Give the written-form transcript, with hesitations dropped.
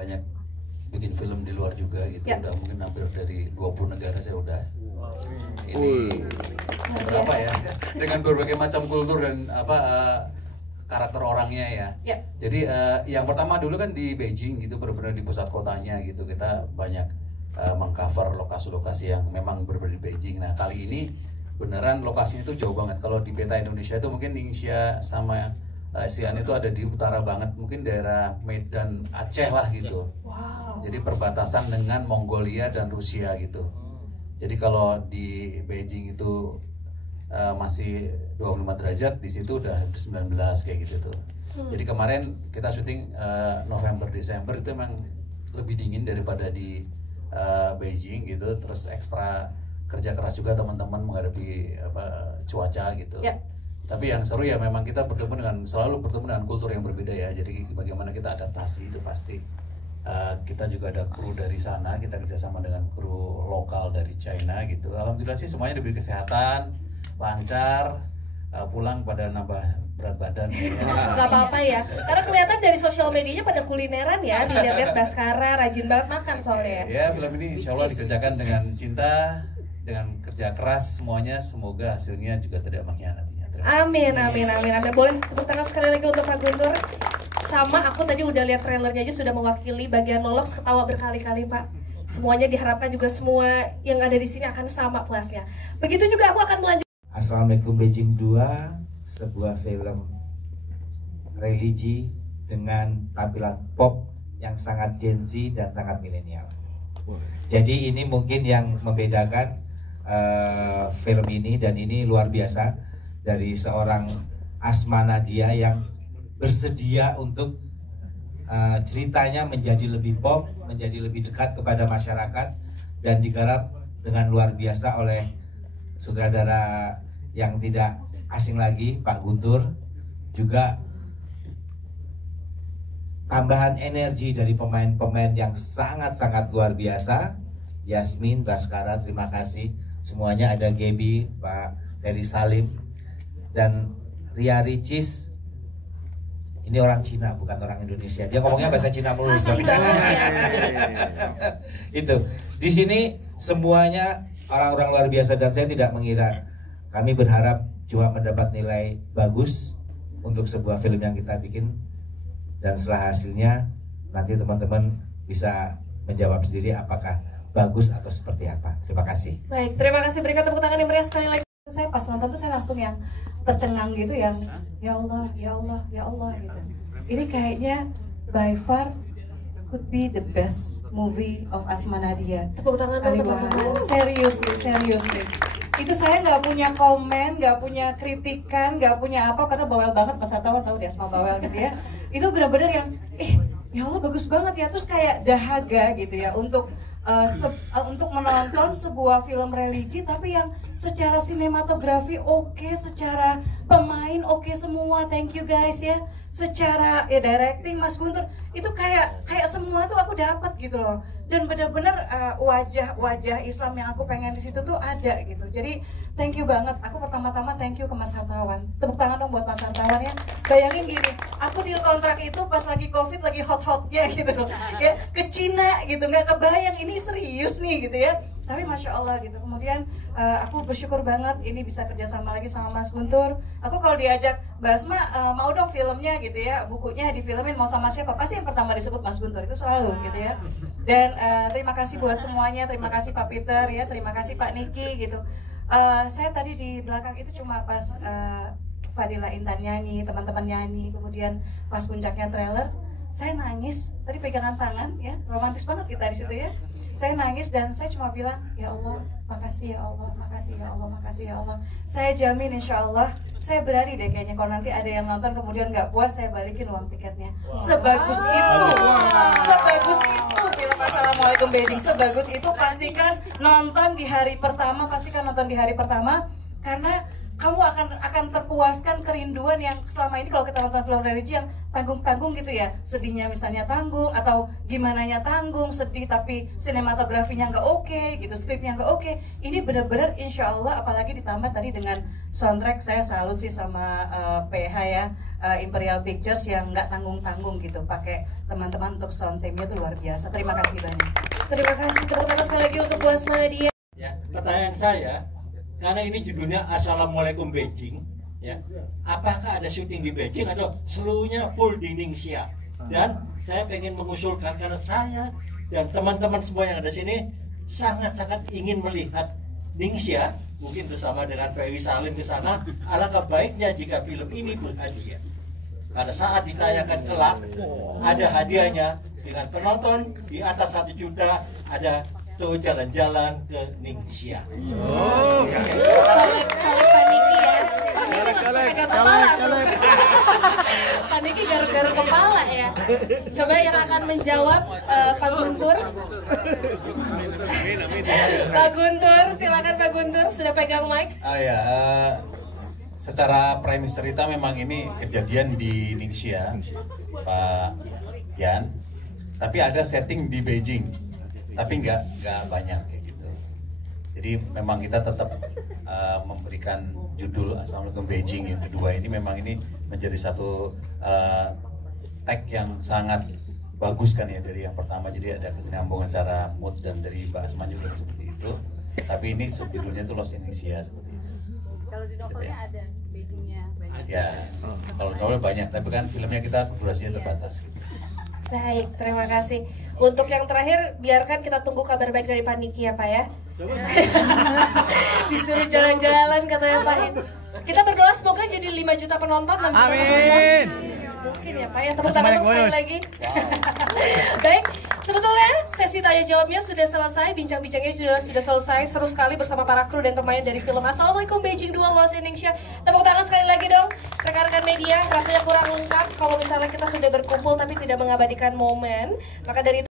banyak bikin film di luar juga gitu. Udah mungkin hampir dari 20 negara saya udah. Ini berapa ya? Dengan berbagai macam kultur dan karakter orangnya ya. Jadi yang pertama dulu kan di Beijing gitu, benar-benar di pusat kotanya gitu. Kita banyak mengcover lokasi-lokasi yang memang berbeda di Beijing. Nah kali ini beneran lokasinya itu jauh banget. Kalau di peta Indonesia itu mungkin Ningxia sama Xi'an itu ada di utara banget, mungkin daerah Medan Aceh lah gitu. Jadi perbatasan dengan Mongolia dan Rusia gitu. Jadi kalau di Beijing itu masih 25 derajat, di situ udah 19 kayak gitu tuh. Jadi kemarin kita syuting November Desember itu memang lebih dingin daripada di Beijing gitu. Terus ekstra kerja keras juga teman-teman menghadapi cuaca gitu. Tapi yang seru ya memang kita selalu bertemu dengan kultur yang berbeda ya. Jadi bagaimana kita adaptasi itu pasti. Kita juga ada kru dari sana, kita kerjasama dengan kru lokal dari China gitu. Alhamdulillah sih semuanya diberi kesehatan, lancar, pulang pada nambah berat badan. Gak apa-apa ya, karena kelihatan dari sosial medianya pada kulineran ya, dilihat Baskara rajin banget makan soalnya. Ya film ini insya Allah dikerjakan dengan cinta, dengan kerja keras semuanya, semoga hasilnya juga tidak mengkhianatinya. Amin. Boleh tepuk tangan sekali lagi untuk Pak Guntur. Sama aku tadi udah lihat trailernya aja sudah mewakili bagian lolos, ketawa berkali-kali Pak. Semuanya diharapkan juga semua yang ada di sini akan sama puasnya. Begitu juga aku akan melanjutkan. Assalamualaikum Beijing 2, sebuah film religi dengan tampilan pop yang sangat Gen Z dan sangat milenial. Jadi ini mungkin yang membedakan film ini, dan ini luar biasa dari seorang Asma Nadia yang bersedia untuk ceritanya menjadi lebih pop, menjadi lebih dekat kepada masyarakat, dan digarap dengan luar biasa oleh sutradara yang tidak asing lagi, Pak Guntur. Juga tambahan energi dari pemain-pemain yang sangat-sangat luar biasa. Yasmin, Baskara, terima kasih semuanya. Ada Gaby, Pak Ferry Salim, dan Ria Ricis. Ini orang Cina, bukan orang Indonesia. Dia ngomongnya bahasa Cina mulus. Itu. Di sini semuanya orang-orang luar biasa, dan saya tidak mengira. Kami berharap cuma mendapat nilai bagus untuk sebuah film yang kita bikin, dan setelah hasilnya nanti teman-teman bisa menjawab sendiri apakah bagus atau seperti apa. Terima kasih. Baik, terima kasih. Berikan tepuk tangan yang meriah sekali lagi. Saya pas nonton tuh saya langsung yang tercengang gitu, yang ya Allah, ya Allah, ya Allah gitu. Ini kayaknya by far could be the best movie of Asma Nadia. Tepuk tangan dong teman-teman. Serius nih. Itu saya nggak punya komen, nggak punya kritikan, nggak punya apa, karena bawel banget. Mas Hartawan tahu dia Asma bawel gitu ya. Itu benar-benar yang ya Allah bagus banget ya. Terus kayak dahaga gitu ya untuk menonton sebuah film religi tapi yang secara sinematografi oke, secara pemain oke semua, thank you guys ya. Secara directing Mas Guntur itu kayak semua tuh aku dapat gitu loh. Dan benar-benar wajah Islam yang aku pengen di situ tuh ada gitu. Jadi thank you banget. Aku pertama-tama thank you ke Mas Hartawan. Tepuk tangan dong buat Mas Hartawan ya. Bayangin gini, aku deal kontrak itu pas lagi Covid, lagi hot-hotnya gitu loh. Ya, ke Cina gitu, nggak kebayang ini serius nih gitu ya. Tapi Masya Allah gitu. Kemudian aku bersyukur banget ini bisa kerjasama lagi sama Mas Guntur. Aku kalau diajak Mbak Asma mau dong filmnya gitu ya, bukunya difilmin mau sama siapa, pasti yang pertama disebut Mas Guntur, itu selalu gitu ya. Dan terima kasih buat semuanya, terima kasih Pak Peter ya, terima kasih Pak Niki gitu. Saya tadi di belakang itu cuma pas Fadila Intan nyanyi, teman-teman nyanyi, kemudian pas puncaknya trailer, saya nangis. Tadi pegangan tangan ya, romantis banget kita di situ ya. Saya nangis dan saya cuma bilang, ya Allah, makasih ya Allah, makasih ya Allah, makasih ya Allah. Saya jamin insya Allah, saya berani deh kayaknya kalau nanti ada yang nonton kemudian nggak puas, saya balikin uang tiketnya. Sebagus itu, sebagus itu film Assalamualaikum Beijing, sebagus itu pastikan nonton di hari pertama, karena kamu akan terpuaskan kerinduan yang selama ini kalau kita nonton film religi yang tanggung-tanggung gitu ya, sedihnya misalnya tanggung atau gimananya tanggung, sedih tapi sinematografinya nggak oke gitu, skripnya nggak oke. Ini benar-benar insya Allah, apalagi ditambah tadi dengan soundtrack, saya salut sih sama PH ya, Imperial Pictures yang nggak tanggung-tanggung gitu, pakai teman-teman untuk sound team-nya itu luar biasa. Terima kasih banyak. Terima kasih, tepuk tangan sekali lagi untuk Bu Asma Nadia. Ya, pertanyaan saya, karena ini judulnya Assalamualaikum Beijing, ya, apakah ada syuting di Beijing atau seluruhnya full di Ningxia? Dan saya pengen mengusulkan, karena saya dan teman-teman semua yang ada sini sangat-sangat ingin melihat Ningxia, mungkin bersama dengan Ferry Salim ke sana. Alangkah baiknya jika film ini berhadiah. Pada saat ditayangkan kelak, ada hadiahnya dengan penonton di atas 1 juta, ada tuh jalan-jalan ke Ningxia. Colek Pak Niki ya. Pak Niki langsung pegang kepala tuh. Pak Niki garuk-garuk kepala ya. Coba yang akan menjawab Pak Guntur. Pak Guntur, silakan Pak Guntur, sudah pegang mic. Secara premis cerita memang ini kejadian di Ningxia, Pak Yan. Tapi ada setting di Beijing, tapi nggak banyak kayak gitu. Jadi memang kita tetap memberikan judul Assalamualaikum Beijing yang kedua ini, memang ini menjadi satu tag yang sangat bagus kan ya dari yang pertama. Jadi ada kesinambungan secara mood dan dari Mbak Asma juga seperti itu. Tapi ini subjudulnya itu Lost in Ningxia seperti itu. Kalau di novelnya ada Beijingnya banyak. Ya, kalau novel banyak, tapi kan filmnya kita durasinya terbatas. Baik, terima kasih. Untuk yang terakhir, biarkan kita tunggu kabar baik dari Pak Niki ya Pak ya. Disuruh jalan-jalan katanya Pak. Kita berdoa semoga jadi 5 juta penonton, 6 juta penonton. Mungkin ya Pak ya, tepuk tangan dong sekali lagi. Baik, sebetulnya sesi tanya jawabnya sudah selesai, bincang-bincangnya sudah selesai. Seru sekali bersama para kru dan pemain dari film Assalamualaikum Beijing 2 Lost in Ningxia. Tepuk tangan sekali lagi dong rekan-rekan media. Rasanya kurang lengkap kalau misalnya kita sudah berkumpul tapi tidak mengabadikan momen. Maka dari itu